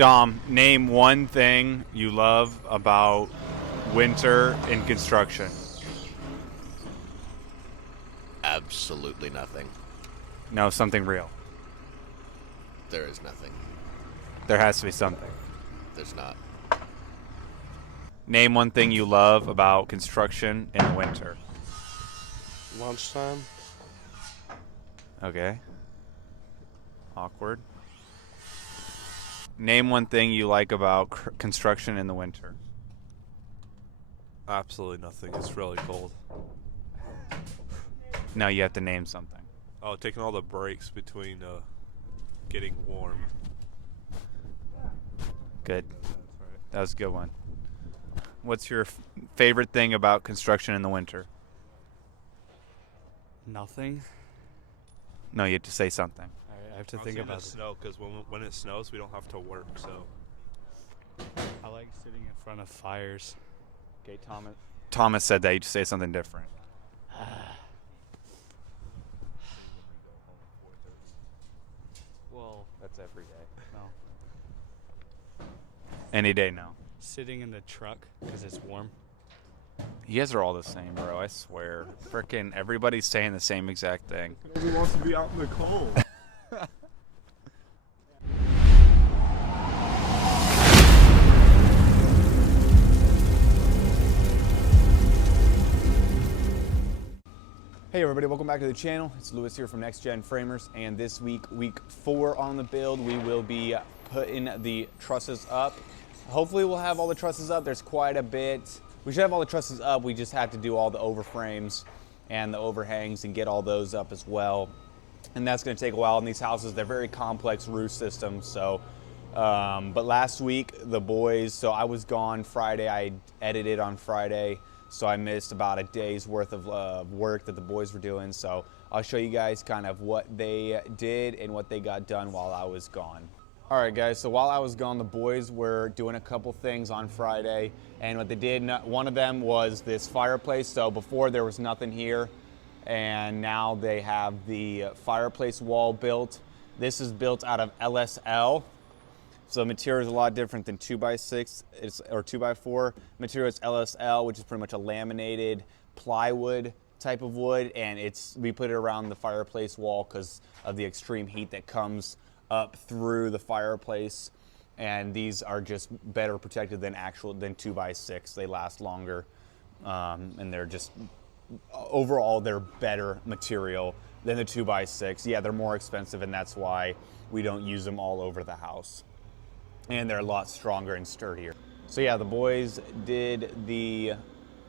Dom, name one thing you love about winter in construction. Absolutely nothing. No, something real. There is nothing. There has to be something. There's not. Name one thing you love about construction in the winter. Lunchtime. Okay. Awkward. Name one thing you like about construction in the winter. Absolutely nothing. It's really cold. No, you have to name something. Oh, taking all the breaks between getting warm. Good. That's right. That was a good one. What's your favorite thing about construction in the winter? Nothing. No, you have to say something. I have to think about it. Snow, because when it snows, we don't have to work. So I like sitting in front of fires. Okay, Thomas said that you say something different. Well, That's every day. no. Any day now. Sitting in the truck because it's warm. You guys are all the same, bro. I swear. Frickin' everybody's saying the same exact thing. Nobody wants to be out in the cold. Hey everybody, welcome back to the channel. It's Lewis here from Next Gen Framers, and this week, week 4 on the build, we will be putting the trusses up. Hopefully we'll have all the trusses up. There's quite a bit. We should have all the trusses up. We just have to do all the overframes and the overhangs and get all those up as well. And that's gonna take a while in these houses. They're very complex roof systems, so. But last week, the boys, so I was gone Friday. I edited on Friday. So I missed about a day's worth of work that the boys were doing. So I'll show you guys kind of what they did and what they got done while I was gone. All right, guys, so while I was gone, the boys were doing a couple things on Friday. And what they did, one of them was this fireplace. So before there was nothing here. And now they have the fireplace wall built. This is built out of LSL. So the material is a lot different than 2x6 or 2x4 material. It's LSL, which is pretty much a laminated plywood type of wood, and we put it around the fireplace wall because of the extreme heat that comes up through the fireplace. And these are just better protected than 2x6. They last longer, and they're just overall they're better material than the 2x6. Yeah, they're more expensive, and that's why we don't use them all over the house. And they're a lot stronger and sturdier. So yeah, the boys did the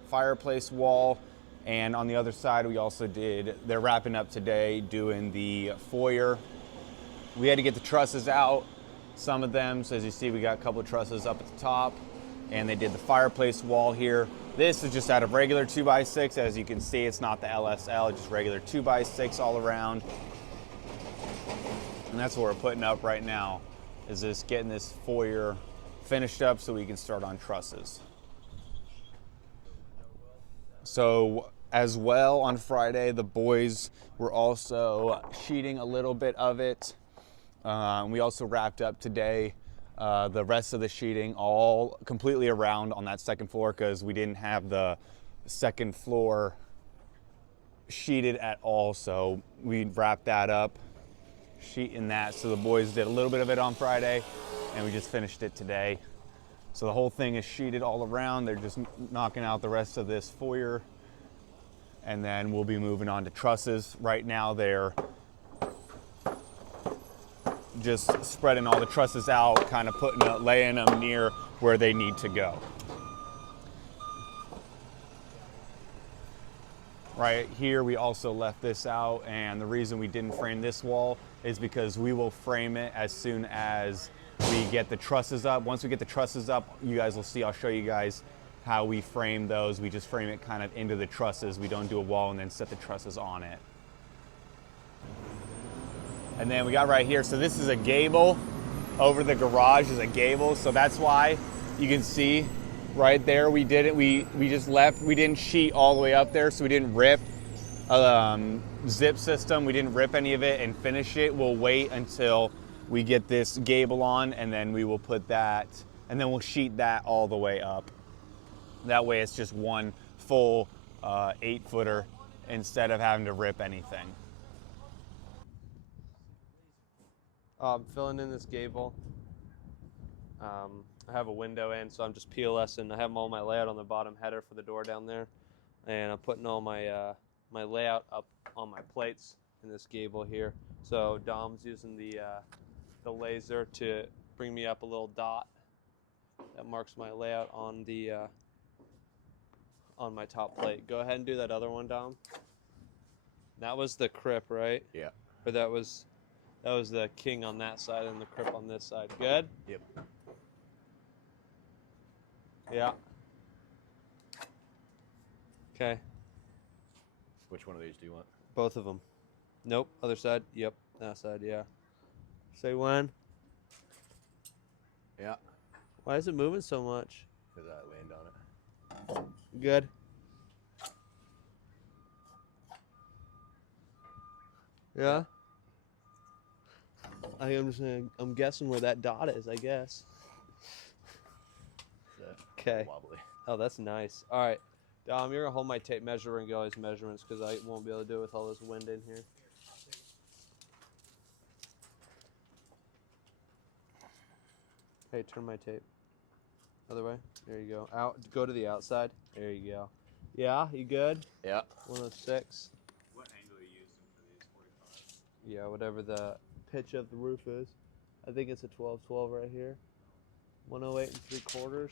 fireplace wall, and on the other side they're wrapping up today doing the foyer. We had to get the trusses out, some of them, so as you see we got a couple of trusses up at the top, and they did the fireplace wall here. This is just out of regular 2x6, as you can see it's not the LSL, just regular 2x6 all around. And that's what we're putting up right now. Is this getting this foyer finished up so we can start on trusses. So as well on Friday, the boys were also sheeting a little bit of it. We also wrapped up today the rest of the sheeting all completely around on that second floor because we didn't have the second floor sheeted at all. So we wrapped that up. Sheet in that, so the boys did a little bit of it on Friday and we just finished it today. So the whole thing is sheeted all around. They're just knocking out the rest of this foyer, and then we'll be moving on to trusses. Right now they're just spreading all the trusses out, kind of laying them near where they need to go. Right here we also left this out, and the reason we didn't frame this wall is because we will frame it as soon as we get the trusses up. Once we get the trusses up, you guys will see, I'll show you guys how we frame those. We just frame it kind of into the trusses. We don't do a wall and then set the trusses on it. And then we got right here, so this is a gable. Over the garage is a gable, so that's why you can see right there we just left, we didn't sheet all the way up there, so we didn't rip zip system. We didn't rip any of it and finish it. We'll wait until we get this gable on, and then we will put that, and then we'll sheet that all the way up. That way it's just one full 8-footer instead of having to rip anything. I'm filling in this gable. I have a window in, so I'm just PLSing. I have all my layout on the bottom header for the door down there, and I'm putting all my my layout up on my plates in this gable here. So Dom's using the laser to bring me up a little dot that marks my layout on the on my top plate. Go ahead and do that other one, Dom. That was the crip, right? Yeah. Or that was the king on that side and the crip on this side. Good? Yep. Yeah. Okay. Which one of these do you want? Both of them. Nope. Other side. Yep. That side. Yeah. Say when. Yeah. Why is it moving so much? Because I land on it. Good. Yeah. I'm guessing where that dot is, I guess. Okay. Wobbly. Oh, that's nice. All right. Dom, you're going to hold my tape measure and get all these measurements because I won't be able to do it with all this wind in here. Hey, turn my tape. Other way. There you go. Out. Go to the outside. There you go. Yeah, you good? Yeah. 106. What angle are you using for these 45? Yeah, whatever the pitch of the roof is. I think it's a 12-12 right here. 108 3/4.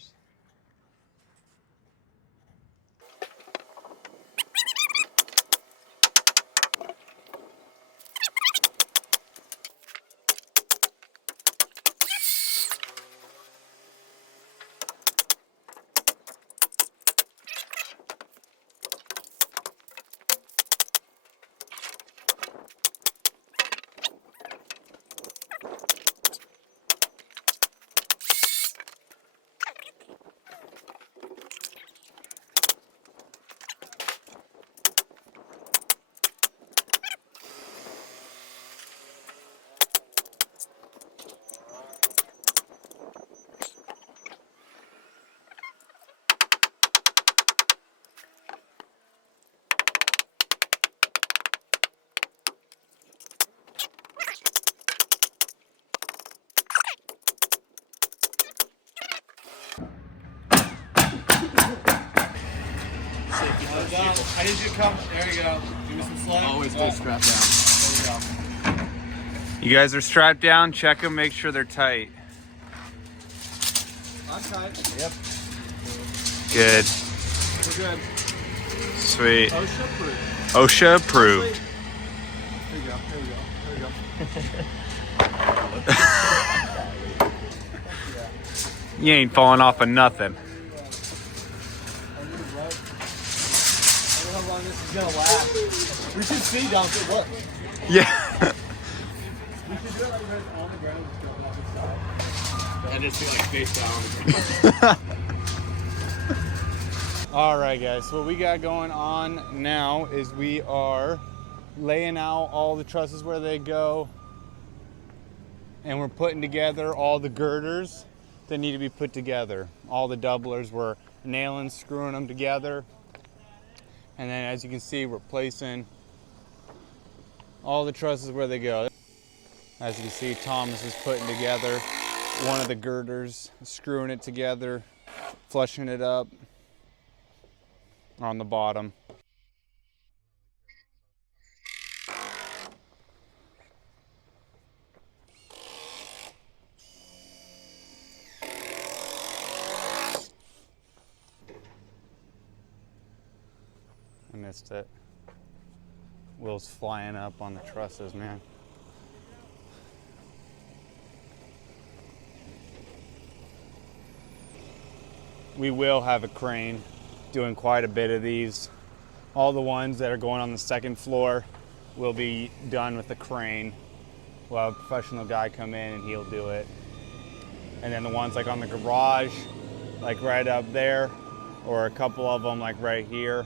I need you to come. There you go. Give me some slack. Always good strap down. There you go. You guys are strapped down. Check them. Make sure they're tight. I'm tight. Yep. Good. We're good. Sweet. OSHA approved. OSHA approved. There you go. There you go. There you go. You ain't falling off of nothing. How long this is gonna last? We should see, Dom. Look. Yeah. We should do it like this on the ground, just go off the side. And just be like face down. All right, guys, so what we got going on now is we are laying out all the trusses where they go, and we're putting together all the girders that need to be put together. All the doublers, we're nailing, screwing them together. And then as you can see, we're placing all the trusses where they go. As you can see, Thomas is putting together one of the girders, screwing it together, flushing it up on the bottom. I missed it. Will's flying up on the trusses, man. We will have a crane doing quite a bit of these. All the ones that are going on the second floor will be done with the crane. We'll have a professional guy come in and he'll do it. And then the ones like on the garage, like right up there, or a couple of them like right here,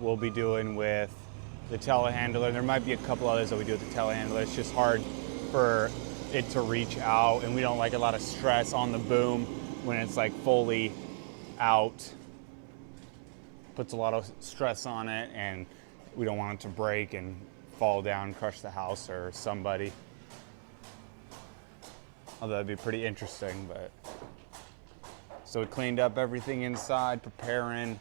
we'll be doing with the telehandler. There might be a couple others that we do with the telehandler. It's just hard for it to reach out, and we don't like a lot of stress on the boom when it's like fully out. Puts a lot of stress on it, and we don't want it to break and fall down, crush the house or somebody. Although that'd be pretty interesting, but. So we cleaned up everything inside, preparing.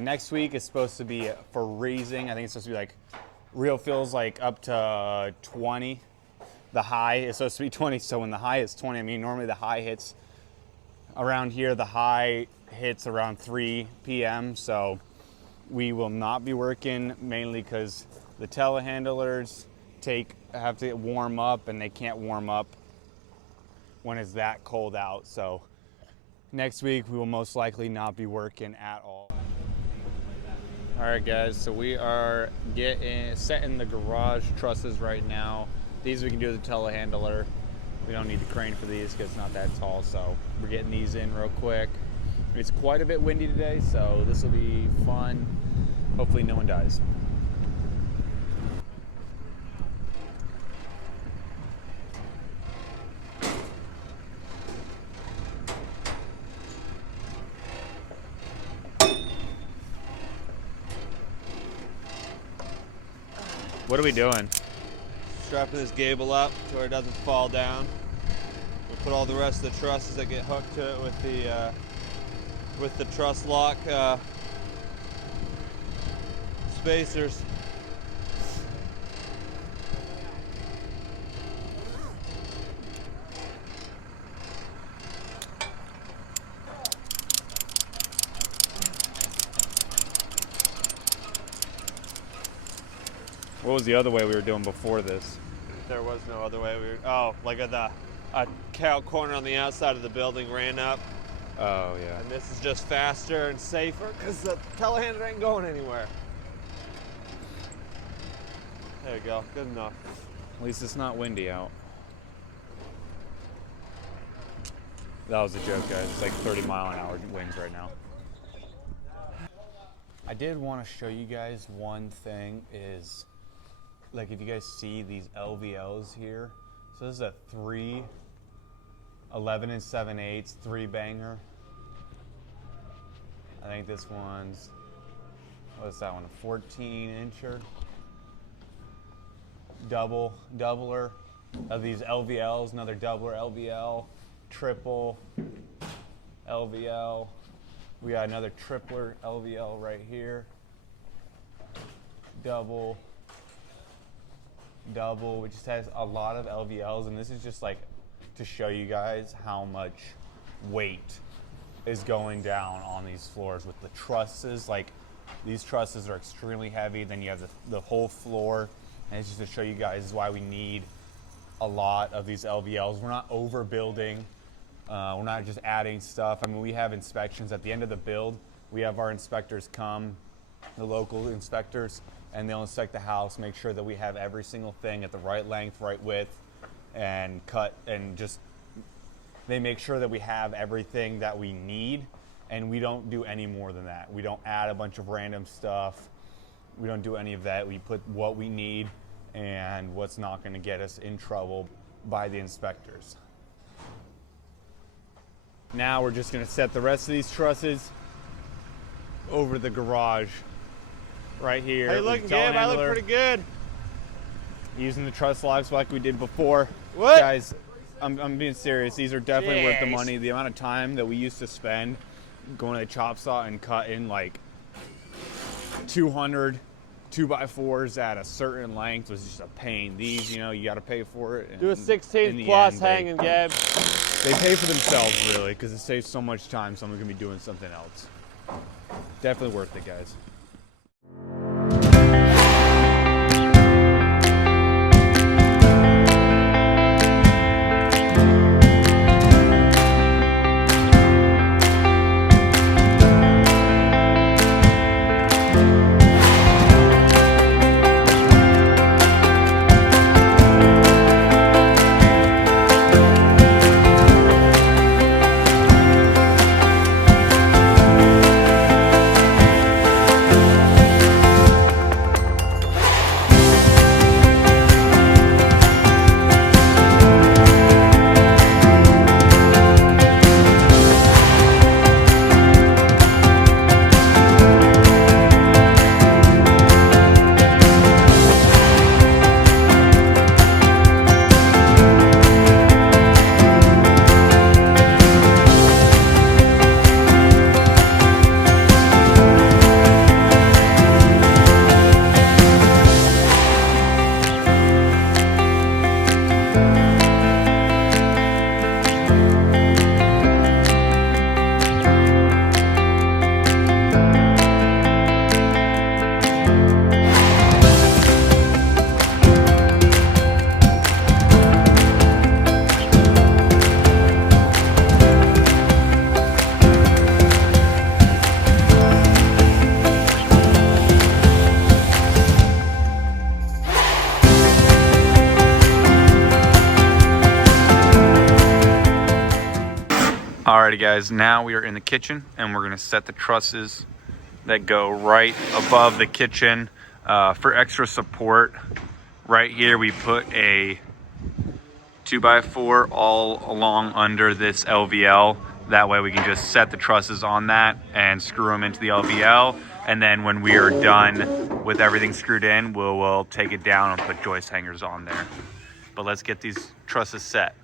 Next week is supposed to be for raising. I think it's supposed to be like, real feels like up to 20. The high is supposed to be 20, so when the high is 20, I mean, normally the high hits around here, the high hits around 3 p.m., so we will not be working, mainly because the telehandlers have to warm up, and they can't warm up when it's that cold out. So next week we will most likely not be working at all. All right, guys, so we are setting the garage trusses right now. These we can do with the telehandler. We don't need the crane for these because it's not that tall, so we're getting these in real quick. It's quite a bit windy today, so this will be fun. Hopefully no one dies. What are we doing? Strapping this gable up to where it doesn't fall down. We'll put all the rest of the trusses that get hooked to it with the truss lock spacers. What was the other way we were doing before this? There was no other way. Like a cow corner on the outside of the building ran up. Oh, yeah. And this is just faster and safer because the telehandler ain't going anywhere. There you go, good enough. At least it's not windy out. That was a joke, guys. It's like 30-mile-an-hour winds right now. I did want to show you guys one thing is, like, if you guys see these LVLs here. So this is a 11 and 7/8 3-banger. I think this one's, what's that one, a 14-incher? Doubler of these LVLs, another doubler LVL, triple LVL. We got another tripler LVL right here. Double. Which just has a lot of LVLs, and this is just like to show you guys how much weight is going down on these floors with the trusses. Like, these trusses are extremely heavy. Then you have the whole floor, and it's just to show you guys why we need a lot of these LVLs. We're not overbuilding. We're not just adding stuff. I mean, we have inspections at the end of the build. We have our inspectors come, the local inspectors, and they'll inspect the house, make sure that we have every single thing at the right length, right width, and cut, and just they make sure that we have everything that we need, and we don't do any more than that. We don't add a bunch of random stuff. We don't do any of that. We put what we need and what's not going to get us in trouble by the inspectors. Now we're just going to set the rest of these trusses over the garage right here. How you looking, Gabe? I look pretty good. Using the truss locks like we did before. What? Guys, I'm being serious. These are definitely worth the Jeez. money. The amount of time that we used to spend going to the chop saw and cutting like 200 2x4s at a certain length was just a pain. These, you know, you got to pay for it. Do a and 16 in plus the hanging, Gabe. They pay for themselves, really, because it saves so much time. Someone's going to be doing something else. Definitely worth it, guys. Alrighty guys, now we are in the kitchen and we're gonna set the trusses that go right above the kitchen. For extra support, right here we put a 2x4 all along under this LVL. That way we can just set the trusses on that and screw them into the LVL. And then when we are done with everything screwed in, we'll take it down and put joist hangers on there. But let's get these trusses set.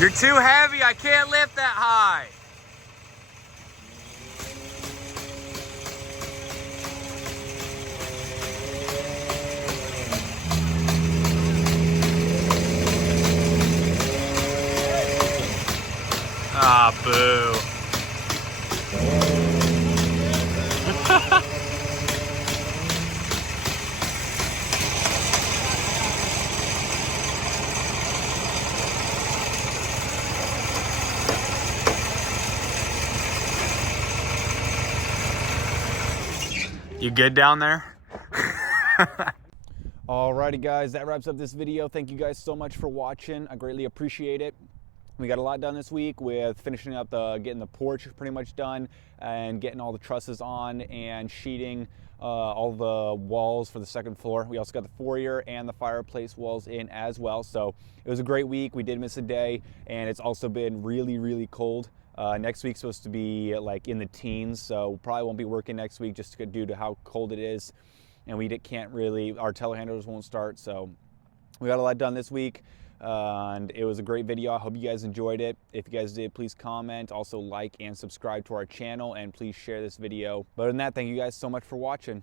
You're too heavy. I can't lift that high. Ah, boo. You good down there? Alrighty guys, that wraps up this video. Thank you guys so much for watching. I greatly appreciate it. We got a lot done this week with finishing up getting the porch pretty much done and getting all the trusses on and sheeting all the walls for the second floor. We also got the foyer and the fireplace walls in as well. So it was a great week. We did miss a day, and it's also been really, really cold. Next week's supposed to be like in the teens, so probably won't be working next week just due to how cold it is. And we can't really, our telehandlers won't start, so we got a lot done this week. And it was a great video. I hope you guys enjoyed it. If you guys did, please comment, also like and subscribe to our channel, and please share this video. But other than that, thank you guys so much for watching.